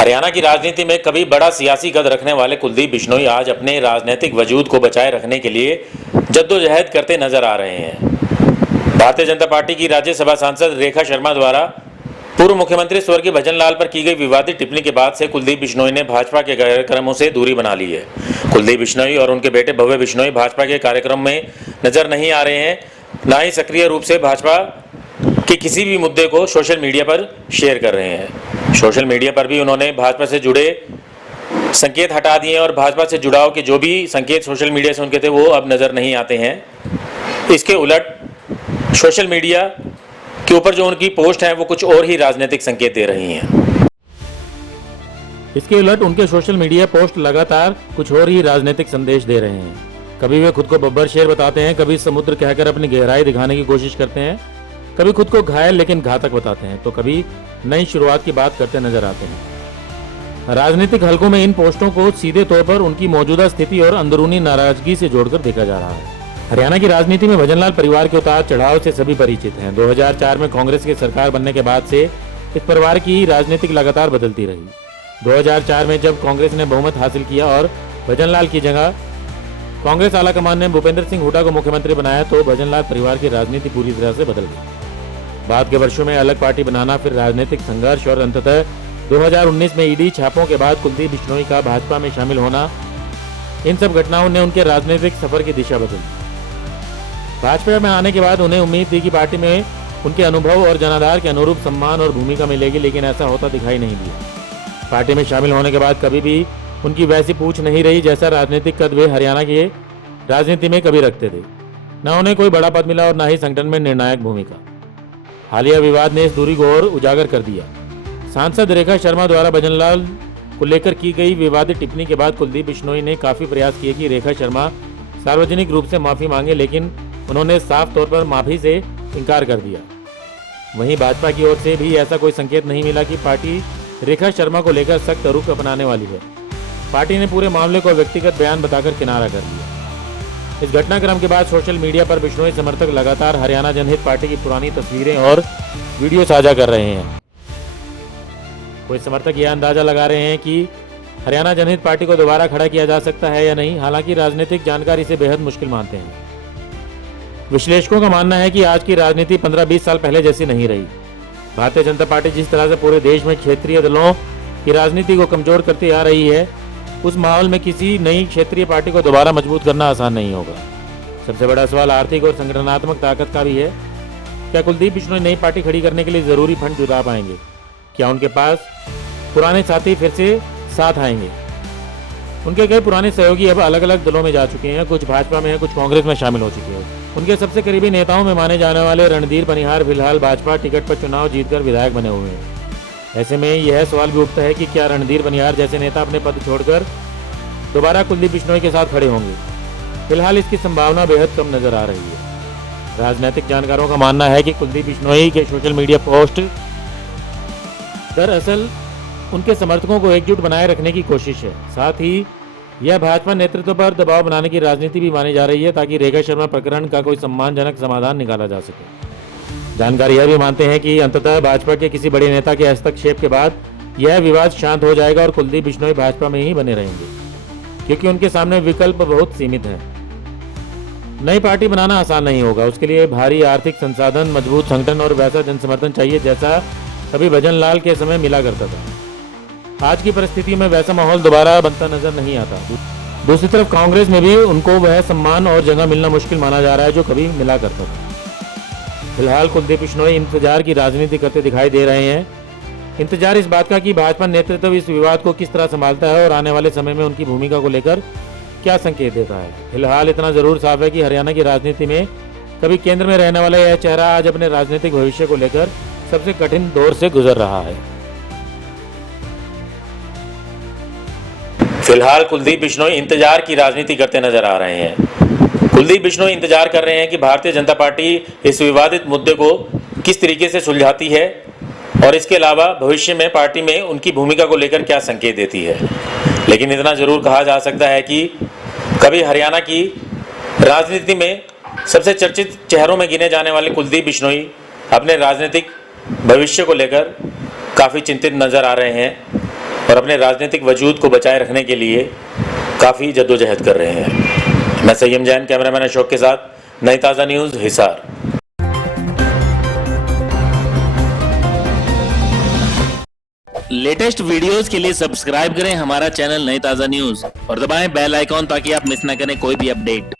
हरियाणा की राजनीति में कभी बड़ा सियासी कद रखने वाले कुलदीप बिश्नोई आज अपने राजनीतिक वजूद को बचाए रखने के लिए जद्दोजहद करते नजर आ रहे हैं। भारतीय जनता पार्टी की राज्यसभा सांसद रेखा शर्मा द्वारा पूर्व मुख्यमंत्री स्वर्गीय भजन लाल पर की गई विवादित टिप्पणी के बाद से कुलदीप बिश्नोई ने भाजपा के कार्यक्रमों से दूरी बना ली है। कुलदीप बिश्नोई और उनके बेटे भव्य बिश्नोई भाजपा के कार्यक्रम में नजर नहीं आ रहे हैं, न ही सक्रिय रूप से भाजपा के किसी भी मुद्दे को सोशल मीडिया पर शेयर कर रहे हैं। सोशल मीडिया पर भी उन्होंने भाजपा से जुड़े संकेत हटा दिए और भाजपा से जुड़ाव के जो भी संकेत सोशल मीडिया से उनके थे वो अब नजर नहीं आते हैं। इसके उलट सोशल मीडिया के ऊपर जो उनकी पोस्ट है वो कुछ और ही राजनीतिक संकेत दे रही हैं। इसके उलट उनके सोशल मीडिया पोस्ट लगातार कुछ और ही राजनीतिक संदेश दे रहे हैं। कभी वे खुद को बब्बर शेर बताते हैं, कभी समुद्र कहकर अपनी गहराई दिखाने की कोशिश करते हैं, कभी खुद को घायल लेकिन घातक बताते हैं, तो कभी नई शुरुआत की बात करते नजर आते हैं। राजनीतिक हलकों में इन पोस्टों को सीधे तौर पर उनकी मौजूदा स्थिति और अंदरूनी नाराजगी से जोड़कर देखा जा रहा है। हरियाणा की राजनीति में भजन लाल परिवार के उतार चढ़ाव से सभी परिचित हैं। 2004 में कांग्रेस की सरकार बनने के बाद से इस परिवार की राजनीतिक लगातार बदलती रही। 2004 में जब कांग्रेस ने बहुमत हासिल किया और भजन लाल की जगह कांग्रेस आलाकमान ने भूपेंद्र सिंह हुड्डा को मुख्यमंत्री बनाया तो भजन लाल परिवार की राजनीति पूरी तरह से बदल गई। बाद के वर्षों में अलग पार्टी बनाना, फिर राजनीतिक संघर्ष और अंततः 2019 में ईडी छापों के बाद कुलदीप बिश्नोई का भाजपा में शामिल होना, इन सब घटनाओं ने उनके राजनीतिक सफर की दिशा बदली। भाजपा में आने के बाद उन्हें उम्मीद थी कि पार्टी में उनके अनुभव और जनाधार के अनुरूप सम्मान और भूमिका मिलेगी, लेकिन ऐसा होता दिखाई नहीं दिया। पार्टी में शामिल होने के बाद कभी भी उनकी वैसी पूछ नहीं रही जैसा राजनीतिक कद वे हरियाणा की राजनीति में कभी रखते थे। न उन्हें कोई बड़ा पद मिला और न ही संगठन में निर्णायक भूमिका। हालिया विवाद ने इस दूरी को और उजागर कर दिया। सांसद रेखा शर्मा द्वारा भजन लाल को लेकर की गई विवादित टिप्पणी के बाद कुलदीप बिश्नोई ने काफी प्रयास किए कि रेखा शर्मा सार्वजनिक रूप से माफी मांगे, लेकिन उन्होंने साफ तौर पर माफी से इनकार कर दिया। वहीं भाजपा की ओर से भी ऐसा कोई संकेत नहीं मिला कि पार्टी रेखा शर्मा को लेकर सख्त रुख अपनाने वाली है। पार्टी ने पूरे मामले को व्यक्तिगत बयान बताकर किनारा कर दिया। इस घटनाक्रम के बाद सोशल मीडिया पर बिश्नोई समर्थक लगातार हरियाणा जनहित पार्टी की पुरानी तस्वीरें और वीडियो साझा कर रहे हैं। कोई समर्थक यह अंदाजा लगा रहे हैं कि हरियाणा जनहित पार्टी को दोबारा खड़ा किया जा सकता है या नहीं। हालांकि राजनीतिक जानकार इसे बेहद मुश्किल मानते हैं। विश्लेषकों का मानना है कि आज की राजनीति 15-20 साल पहले जैसी नहीं रही। भारतीय जनता पार्टी जिस तरह से पूरे देश में क्षेत्रीय दलों की राजनीति को कमजोर करती आ रही है, उस माहौल में किसी नई क्षेत्रीय पार्टी को दोबारा मजबूत करना आसान नहीं होगा। सबसे बड़ा सवाल आर्थिक और संगठनात्मक ताकत का भी है। क्या कुलदीप बिश्नोई नई पार्टी खड़ी करने के लिए जरूरी फंड जुटा पाएंगे? क्या उनके पास पुराने साथी फिर से साथ आएंगे? उनके कई पुराने सहयोगी अब अलग अलग दलों में जा चुके हैं। कुछ भाजपा में हैं, कुछ कांग्रेस में शामिल हो चुके हैं। उनके सबसे करीबी नेताओं में माने जाने वाले रणधीर बनिहार फिलहाल भाजपा टिकट पर चुनाव जीतकर विधायक बने हुए हैं। ऐसे में यह सवाल भी उठता है कि क्या रणधीर बनिहार जैसे नेता अपने पद छोड़कर दोबारा कुलदीप बिश्नोई के साथ खड़े होंगे? फिलहाल इसकी संभावना बेहद कम नजर आ रही है। राजनीतिक जानकारों का मानना है कि कुलदीप बिश्नोई के सोशल मीडिया पोस्ट दरअसल उनके समर्थकों को एकजुट बनाए रखने की कोशिश है। साथ ही यह भाजपा नेतृत्व पर दबाव बनाने की राजनीति भी मानी जा रही है ताकि रेखा शर्मा प्रकरण का कोई सम्मानजनक समाधान निकाला जा सके। जानकार यह भी मानते हैं कि अंततः भाजपा के किसी बड़े नेता के हस्तक्षेप के बाद यह विवाद शांत हो जाएगा और कुलदीप बिश्नोई भाजपा में ही बने रहेंगे, क्योंकि उनके सामने विकल्प बहुत सीमित हैं। नई पार्टी बनाना आसान नहीं होगा। उसके लिए भारी आर्थिक संसाधन, मजबूत संगठन और वैसा जनसमर्थन चाहिए जैसा कभी भजन लाल के समय मिला करता था। आज की परिस्थिति में वैसा माहौल दोबारा बनता नजर नहीं आता। दूसरी तरफ कांग्रेस में भी उनको वह सम्मान और जगह मिलना मुश्किल माना जा रहा है जो कभी मिला करता था। फिलहाल कुलदीप बिश्नोई इंतजार की राजनीति करते दिखाई दे रहे हैं। इंतजार इस बात का कि भाजपा नेतृत्व इस विवाद को किस तरह संभालता है और आने वाले समय में उनकी भूमिका को लेकर क्या संकेत देता है। फिलहाल इतना जरूर साफ है कि हरियाणा की राजनीति में कभी केंद्र में रहने वाला यह चेहरा आज अपने राजनीतिक भविष्य को लेकर सबसे कठिन दौर से गुजर रहा है। फिलहाल कुलदीप बिश्नोई इंतजार की राजनीति करते नजर आ रहे हैं। कुलदीप बिश्नोई इंतजार कर रहे हैं कि भारतीय जनता पार्टी इस विवादित मुद्दे को किस तरीके से सुलझाती है और इसके अलावा भविष्य में पार्टी में उनकी भूमिका को लेकर क्या संकेत देती है। लेकिन इतना जरूर कहा जा सकता है कि कभी हरियाणा की राजनीति में सबसे चर्चित चेहरों में गिने जाने वाले कुलदीप बिश्नोई अपने राजनीतिक भविष्य को लेकर काफ़ी चिंतित नजर आ रहे हैं और अपने राजनीतिक वजूद को बचाए रखने के लिए काफ़ी जद्दोजहद कर रहे हैं। मैं संयम जैन, कैमरामैन अशोक के साथ, नई ताज़ा न्यूज़, हिसार। लेटेस्ट वीडियोस के लिए सब्सक्राइब करें हमारा चैनल नई ताज़ा न्यूज़ और दबाएं बेल आइकॉन ताकि आप मिस ना करें कोई भी अपडेट।